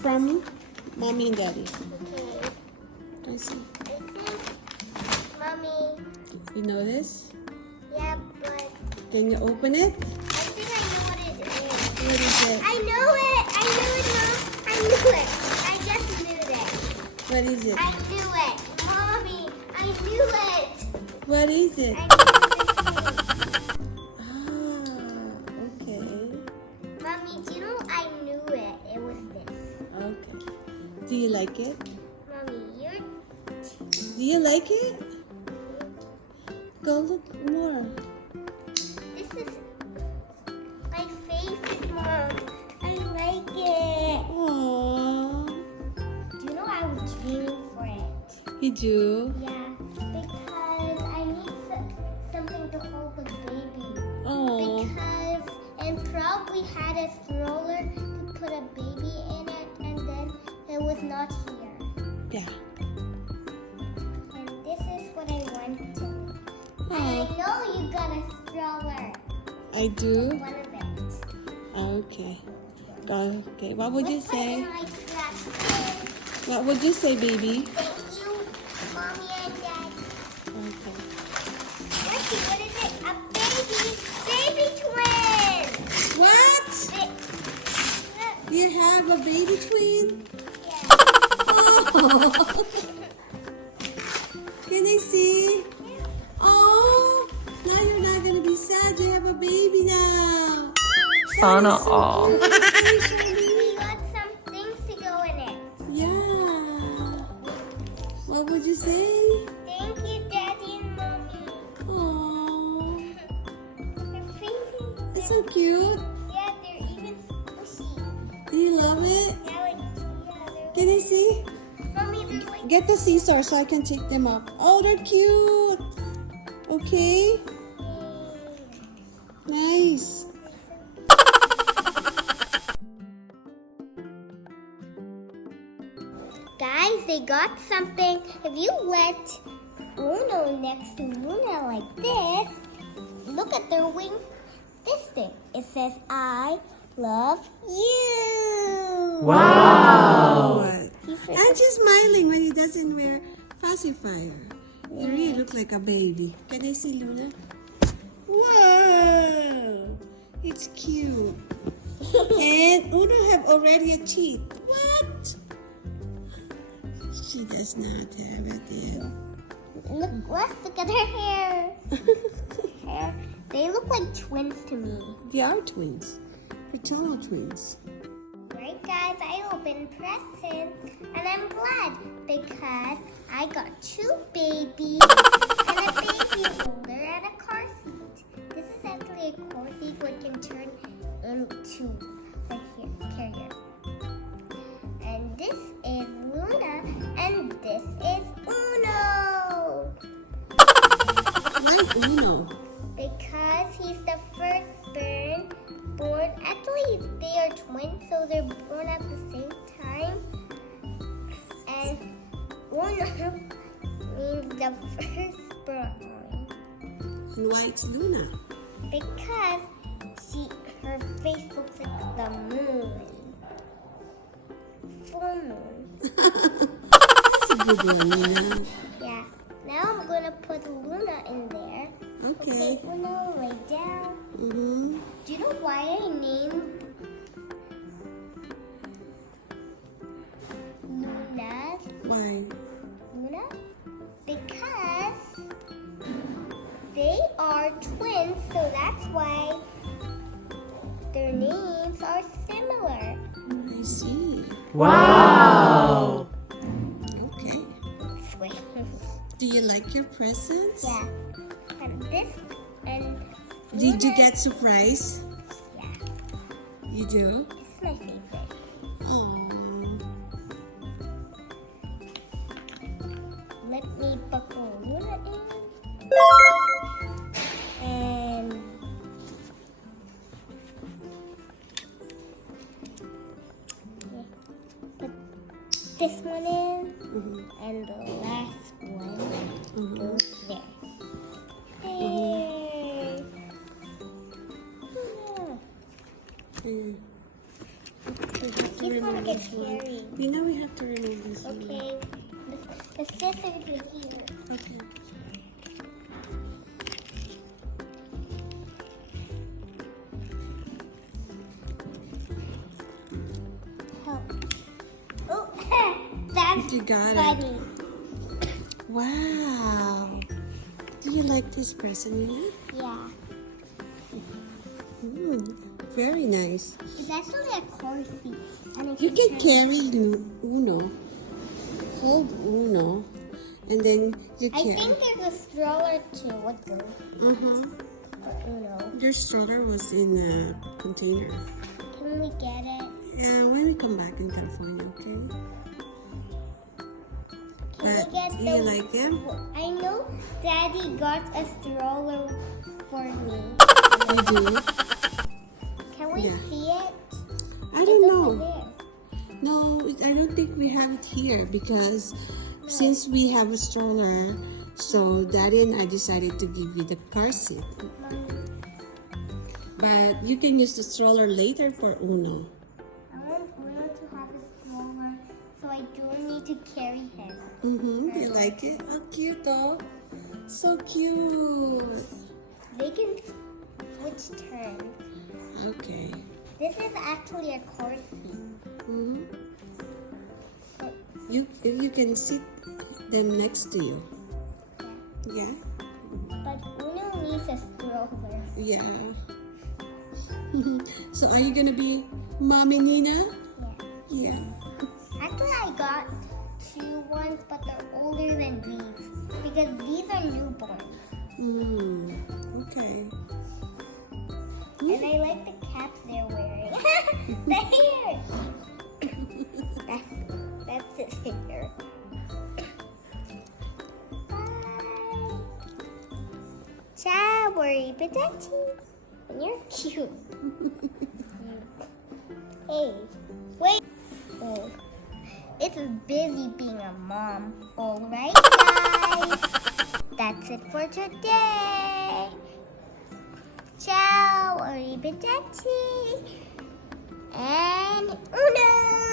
From mommy and daddy. Okay. Can I see? Mommy. You know this? Yeah, but Can you open it? I think I know what it is. What is it? I know it. I knew it, Mom. I knew it. I just knew that. What is it? I knew it. Mommy, I knew it. What is it? I knew this thing. Ah, okay. Mommy, do you know I knew it? It was this. Okay. Do you like it? Mommy, you're... Do you like it? Go look more. This is my favorite, Mom. I like it. Aww. Do you know I was dreaming for it? You do? Yeah, because I need something to hold the baby. Oh. Because, and probably had a stroller to put a baby in it, and then it was not here. Yeah. And this is what I wanted. And Oh. I know you got a stroller. I do? One of it. Okay. Okay. What would you Let's put it say? in my trash. What would you say, baby? Thank you, Mommy and Dad. Okay. Let's see, what is it? A baby twin. What? Look. You have a baby twin? Yeah. Oh. Can I see? Oh. Now you're not gonna be sad. You have a baby now. Sana all. We got some things to go in it. Yeah. What would you say? Thank you, Daddy and Mommy. Oh. They're crazy. It's so cute. Yeah, they're even squishy. Do you love it? Yeah, like, yeah, Can I see? Mommy, they're like... Get the scissors so I can take them up. Oh, they're cute. Okay. Nice. Guys, they got something. If you let Uno next to Luna like this, look at their wing. This thing. It says, I love you. Wow. What? And she's smiling when he doesn't wear pacifier. You really look like a baby. Can I see Luna? Whoa! It's cute. And Uno have already a teeth. What? She does not have it yet. Look at her hair. Hair. They look like twins to me. They are twins. Fraternal twins. Right, guys, I opened presents, and I'm glad because I got two babies and a baby holder and a car seat. This is actually a car seat which can turn into a carrier. And this is Luna, and this is Uno. Why Uno? Because he's the firstborn. Actually, they are twins, so they're born at the same time. And Uno means the firstborn. And why it's Luna? Because her face looks like the moon. Full moon. That's a good one, Luna. Yeah. Now I'm gonna put Luna in there. Okay. Uno, lay down. Mm-hmm. Do you know why I named Luna? Why? Luna? Because they are twins, so that's why their names are similar. I see. Wow. Okay. Sweet. Do you like your presents? Yeah. And this and Did you Luna- get surprise? Yeah. You do? This is my favorite. Oh. Let me buckle Luna in. And yeah, put this one in. Mm-hmm. And the last one Mm-hmm. goes there. Hey. Yeah. Mm. Keep on get this one. carried. We know we have to remove this one. Okay. The scissors are here. Okay. Help. Oh, that's You got it. funny. Wow. Do you like this present, Lily? Yeah. Very nice. It's actually a car seat. And it You can turn- carry Uno. Hold Uno. And then you I carry. think there's a stroller too. What goes? Your stroller was in a container. Can we get it? Yeah, when we come back in California, okay? Can we But get do the? you like them? I know Daddy got a stroller for me. You do? Can we Yeah. see it? I don't It's know. over there. No, I don't think we have it here because since we have a stroller, so Daddy and I decided to give you the car seat. Mommy, But you can use the stroller later for Uno. I want Bruno to have a stroller, so I don't need to carry him. Do you like it? How cute, though. So cute. They can switch turns. Okay. This is actually a car seat. You can sit them next to you. Yeah. But Bruno needs a stroller. Yeah. So are you gonna be Mommy Nina? Yeah. Yeah. Actually, I got two ones, but they're older than these because these are newborns. Okay. And I like the caps they're wearing. The hair. That's his hair. Bye. Ciao, worry, Pitachi. And you're cute. Hey, wait. Oh, it's busy being a mom. Alright, guys. That's it for today. Ciao, arrivederci, and Uno!